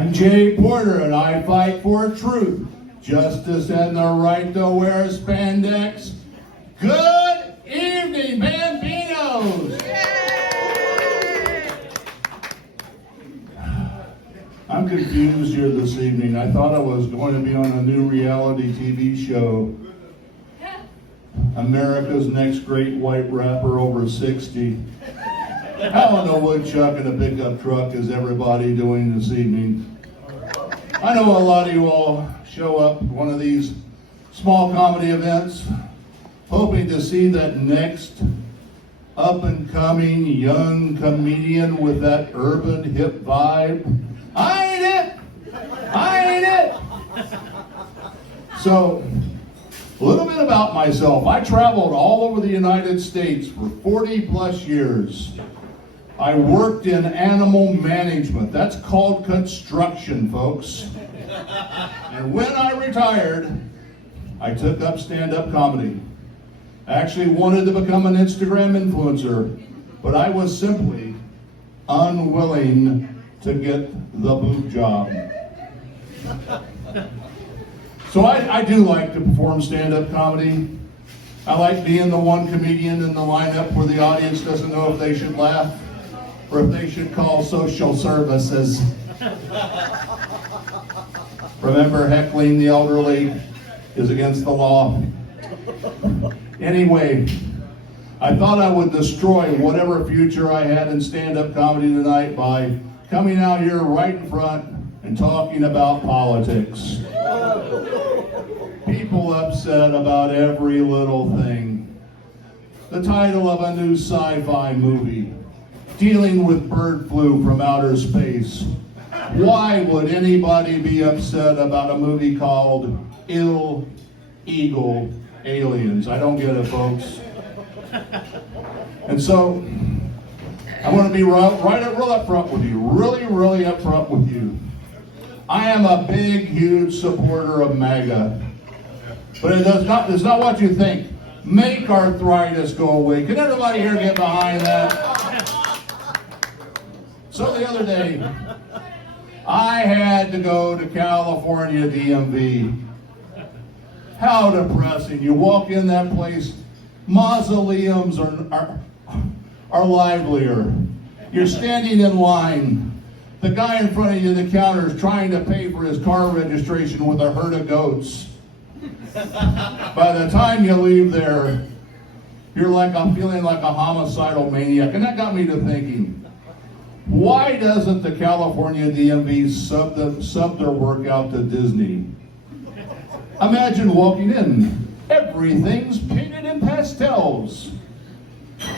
I'm Jay Porter, and I fight for truth, justice, and the right to wear spandex. Good evening, Bambinos! I'm confused here this evening. I thought I was going to be on a new reality TV show. America's Next Great White Rapper over 60. How in the woodchuck in a pickup truck is everybody doing this evening? I know a lot of you all show up at one of these small comedy events hoping to see that next up-and-coming young comedian with that urban hip vibe. I ain't it! I ain't it! So, a little bit about myself. I traveled all over the United States for 40 plus years. I worked in animal management. That's called construction, folks. And when I retired, I took up stand-up comedy. I actually wanted to become an Instagram influencer, but I was simply unwilling to get the boob job. So I do like to perform stand-up comedy. I like being the one comedian in the lineup where the audience doesn't know if they should laugh or if they should call social services. Remember, heckling the elderly is against the law. Anyway, I thought I would destroy whatever future I had in stand-up comedy tonight by coming out here right in front and talking about politics. People upset about every little thing. The title of a new sci-fi movie, dealing with bird flu from outer space. Why would anybody be upset about a movie called Illegal Aliens? I don't get it, folks. And so, I want to be real up front with you, really up front with you. I am a big, huge supporter of MAGA, but it's not what you think. Make arthritis go away. Can everybody here get behind that? So the other day, I had to go to California DMV. How depressing. You walk in that place, mausoleums are livelier. You're standing in line. The guy in front of you at the counter is trying to pay for his car registration with a herd of goats. By the time you leave there, you're feeling like a homicidal maniac. And that got me to thinking, why doesn't the California DMV sub their work out to Disney? Imagine walking in. Everything's painted in pastels.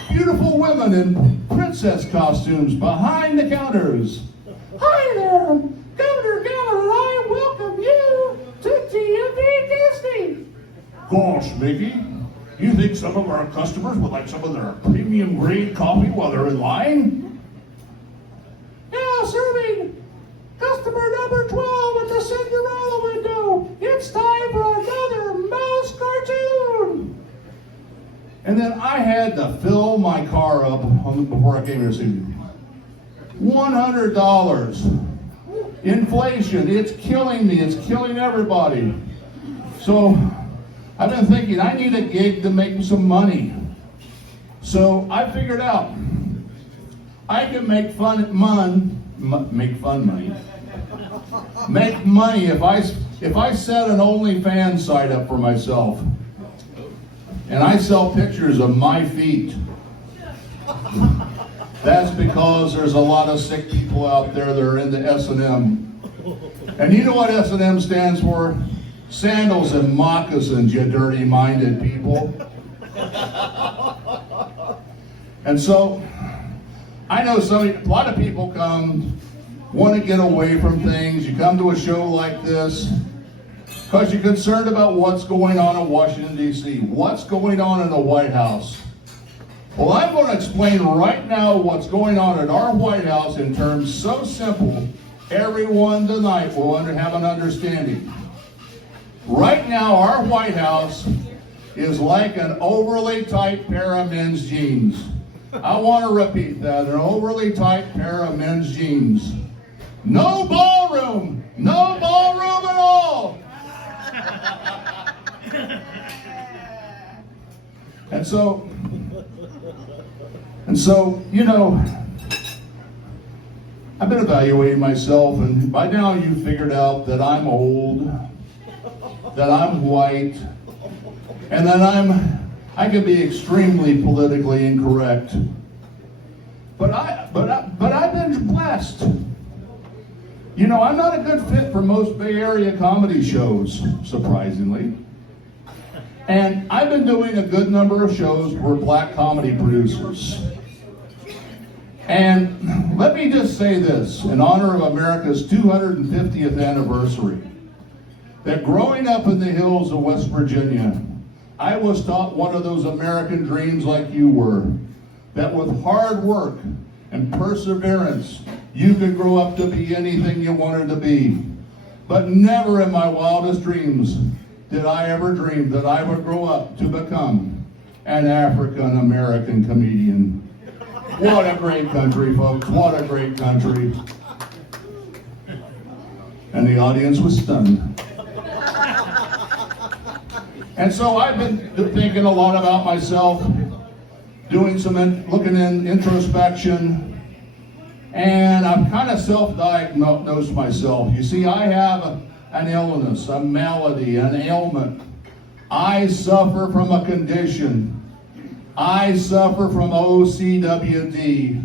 Beautiful women in princess costumes behind the counters. Hi there, Governor Gallagher and I welcome you to DMV Disney. Gosh, Mickey, you think some of our customers would like some of their premium grade coffee while they're in line? Now serving customer number 12 at the Cinderella window. It's time for another mouse cartoon. And then I had to fill my car up before I came here to see you. $100. Inflation, it's killing me, it's killing everybody. So I've been thinking I need a gig to make some money. So I figured out I can make money if I set an OnlyFans site up for myself and I sell pictures of my feet. That's because there's a lot of sick people out there that are into S&M. And you know what S&M stands for? Sandals and moccasins, you dirty-minded people. And so, I know a lot of people want to get away from things. You come to a show like this because you're concerned about what's going on in Washington, D.C., what's going on in the White House. Well, I'm going to explain right now what's going on at our White House in terms so simple, everyone tonight will have an understanding. Right now, our White House is like an overly tight pair of men's jeans. I want to repeat that, an overly tight pair of men's jeans. No ballroom. And so, you know, I've been evaluating myself, and by now you've figured out that I'm old, that I'm white, and that I can be extremely politically incorrect. But I've been blessed. You know, I'm not a good fit for most Bay Area comedy shows, surprisingly. And I've been doing a good number of shows for black comedy producers. And let me just say this, in honor of America's 250th anniversary, that growing up in the hills of West Virginia, I was taught one of those American dreams like you were, that with hard work and perseverance, you could grow up to be anything you wanted to be. But never in my wildest dreams did I ever dream that I would grow up to become an African American comedian. What a great country, folks. What a great country. And the audience was stunned. And so I've been thinking a lot about myself, doing some looking in introspection, and I've kind of self-diagnosed myself. You see, I have an illness, a malady, an ailment. I suffer from a condition. I suffer from OCWD,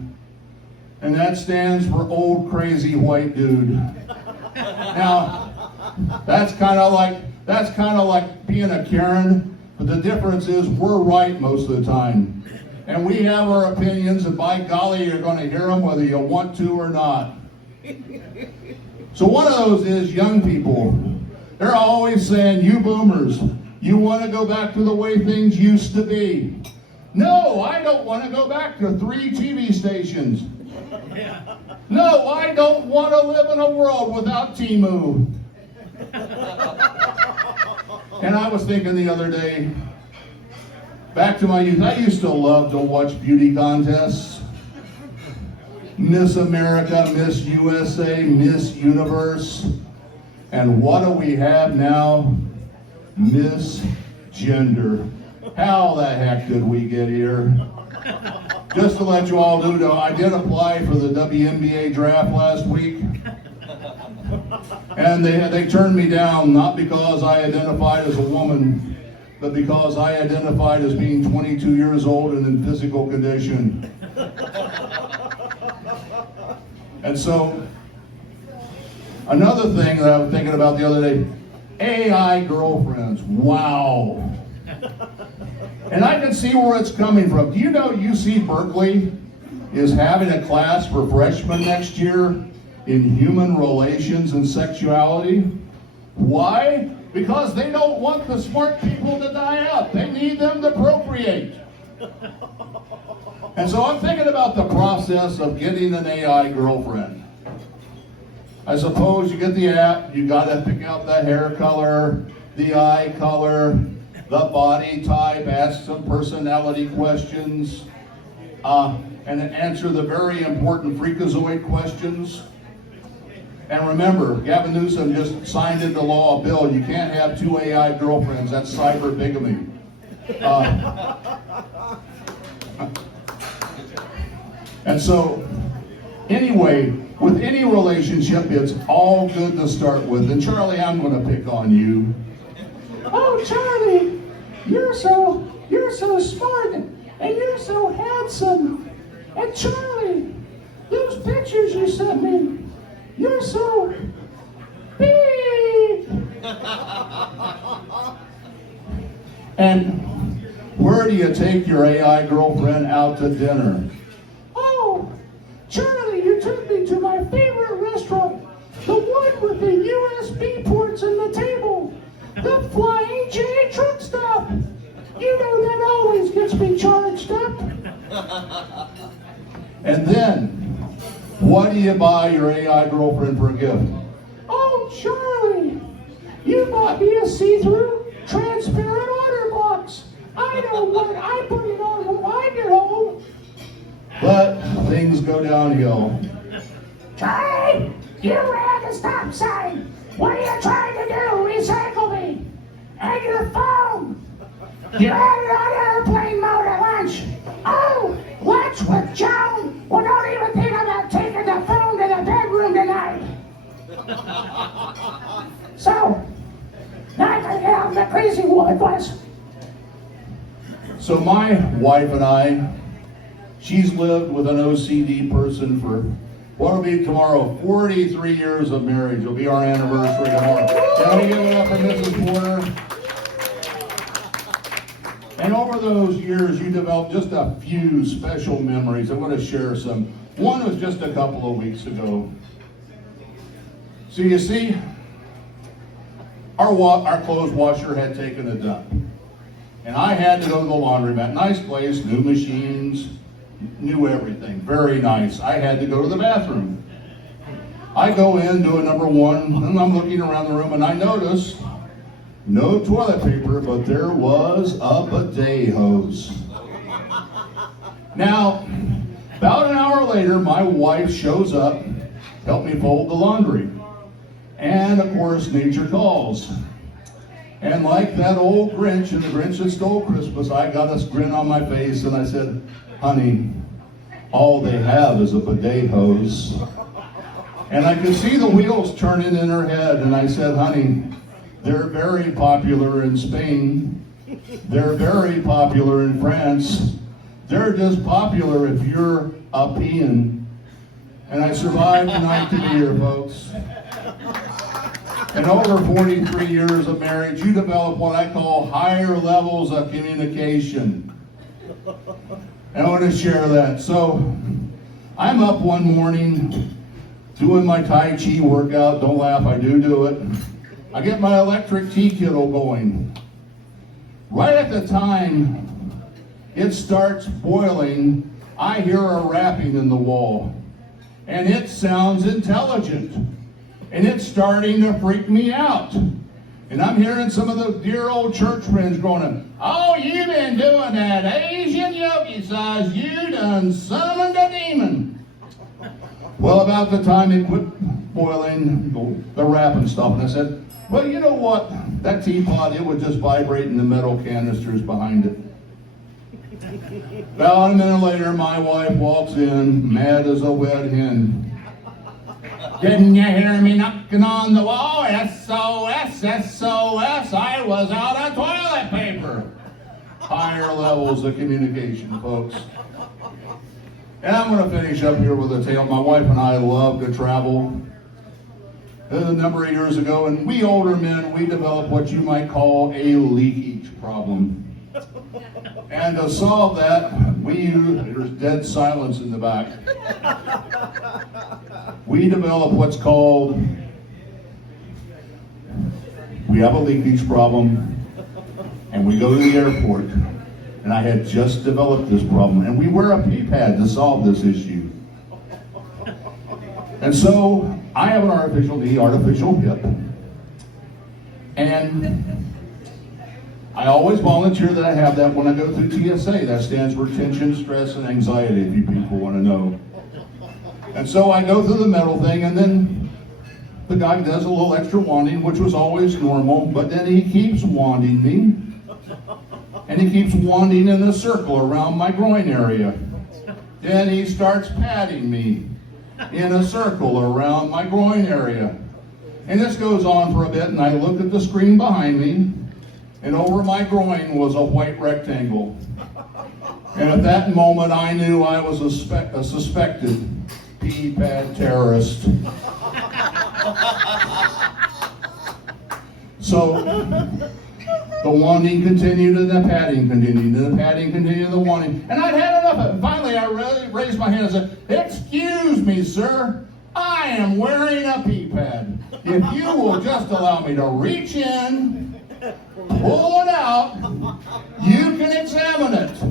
and that stands for old crazy white dude. Now, that's kind of like being a Karen, but the difference is we're right most of the time. And we have our opinions, and by golly, you're going to hear them whether you want to or not. So one of those is young people. They're always saying, you boomers, you want to go back to the way things used to be. No, I don't want to go back to 3 TV stations. No, I don't want to live in a world without Timu. And I was thinking the other day, back to my youth, I used to love to watch beauty contests. Miss America, Miss USA, Miss Universe. And what do we have now? Miss Gender. How the heck did we get here? Just to let you all know, I did apply for the WNBA draft last week. And they turned me down, not because I identified as a woman, but because I identified as being 22 years old and in physical condition. And so, another thing that I was thinking about the other day, AI girlfriends, wow. And I can see where it's coming from. Do you know UC Berkeley is having a class for freshmen next year in human relations and sexuality? Why? Because they don't want the smart people to die out. They need them to procreate. And so I'm thinking about the process of getting an AI girlfriend. I suppose you get the app, you gotta pick out the hair color, the eye color, the body type, ask some personality questions, and answer the very important freakazoid questions. And remember, Gavin Newsom just signed into law a bill. You can't have 2 AI girlfriends. That's cyber bigamy. And so, anyway, with any relationship, it's all good to start with. And Charlie, I'm going to pick on you. Oh, Charlie, you're so smart, and you're so handsome. And Charlie, those pictures you sent me, you're so big. And where do you take your AI girlfriend out to dinner? Oh, Charlie, you took me to my favorite restaurant, the one with the USB ports in the table, the Flying J truck stop. You know that always gets me charged up. And then, what do you buy your AI girlfriend for a gift? Oh, Charlie, you bought me a see-through, transparent otter box. I know what, I put it on when I get home. But things go downhill. Charlie, you ran a stop sign. What are you trying to do? Recycle me. And your phone. You had it on airplane mode at lunch. Oh, lunch with Joan. Well, don't even think about taking the phone to the bedroom tonight. So, now I gotta get out of the crazy wood was. So my wife and I, she's lived with an OCD person for what'll be tomorrow, 43 years of marriage. It'll be our anniversary tomorrow. Can we give it up for Mrs. Porter? And over those years, you developed just a few special memories. I want to share some. One was just a couple of weeks ago. So you see, our clothes washer had taken a dump. And I had to go to the laundromat. Nice place, new machines, new everything. Very nice. I had to go to the bathroom. I go in, do a number one, and I'm looking around the room, and I notice no toilet paper, but there was a bidet hose. Now, about an hour later, my wife shows up, help me fold the laundry. And of course, nature calls. And like that old Grinch in The Grinch That Stole Christmas, I got a grin on my face and I said, honey, all they have is a bidet hose. And I could see the wheels turning in her head, and I said, honey, they're very popular in Spain. They're very popular in France. They're just popular if you're a peeing. And I survived the night to be here, folks. And over 43 years of marriage, you develop what I call higher levels of communication. And I want to share that. So I'm up one morning doing my Tai Chi workout. Don't laugh, I do it. I get my electric tea kettle going. Right at the time it starts boiling, I hear a rapping in the wall. And it sounds intelligent. And it's starting to freak me out. And I'm hearing some of the dear old church friends going, oh, you've been doing that Asian yogi size. You done summoned a demon. Well, about the time it quit boiling, the rapping stopped. And I said, well, you know what? That teapot, it would just vibrate in the metal canisters behind it. About a minute later, my wife walks in, mad as a wet hen. Didn't you hear me knocking on the wall? SOS, SOS, I was out of toilet paper. Higher levels of communication, folks. And I'm going to finish up here with a tale. My wife and I love to travel. A number of years ago, and we older men, we developed what you might call a leakage problem. And to solve that, there's dead silence in the back. We developed what's called, we have a leakage problem, and we go to the airport, and I had just developed this problem, and we wear a pee pad to solve this issue. And so, I have an artificial knee, artificial hip, and I always volunteer that I have that when I go through TSA. That stands for tension, stress, and anxiety, if you people want to know. And so I go through the metal thing, and then the guy does a little extra wanding, which was always normal, but then he keeps wanding me, and he keeps wanding in a circle around my groin area. Then he starts patting me in a circle around my groin area. And this goes on for a bit, and I look at the screen behind me, and over my groin was a white rectangle. And at that moment, I knew I was a suspected pee pad terrorist. So the wanding continued, and the patting continued, and the patting continued, and the wanding. And I'd had enough of it. Finally, I raised my hand and said, excuse me, sir, I am wearing a pee pad. If you will just allow me to reach in, pull it out, you can examine it,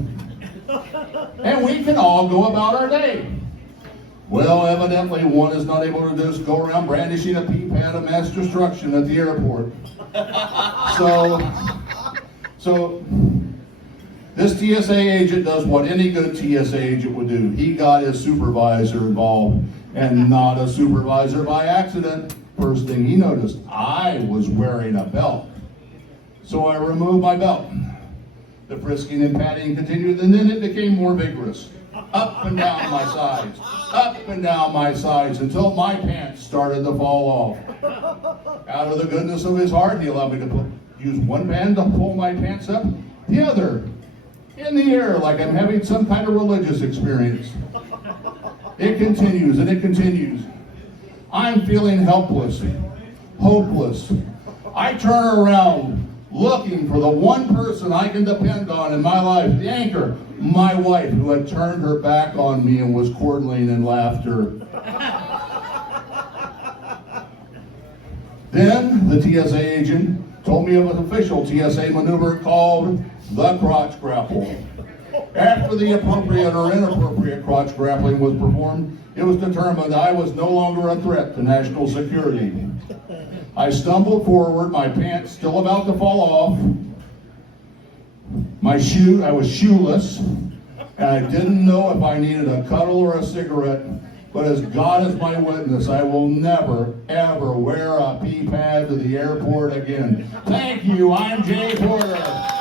and we can all go about our day. Well, evidently one is not able to just go around brandishing a pee pad of mass destruction at the airport. So this TSA agent does what any good TSA agent would do. He got his supervisor involved, and not a supervisor by accident. First thing he noticed, I was wearing a belt. So I removed my belt. The frisking and patting continued, and then it became more vigorous. Up and down my sides, up and down my sides, until my pants started to fall off. Out of the goodness of his heart, he allowed me to use one hand to pull my pants up, the other in the air like I'm having some kind of religious experience. It continues and it continues. I'm feeling helpless, hopeless. I turn around looking for the one person I can depend on in my life, the anchor, my wife, who had turned her back on me and was chortling in laughter. Then the TSA agent told me of an official TSA maneuver called the crotch grapple. After the appropriate or inappropriate crotch grappling was performed, it was determined I was no longer a threat to national security. I stumbled forward, my pants still about to fall off. I was shoeless, and I didn't know if I needed a cuddle or a cigarette. But as God is my witness, I will never, ever wear a pee pad to the airport again. Thank you, I'm Jay Porter.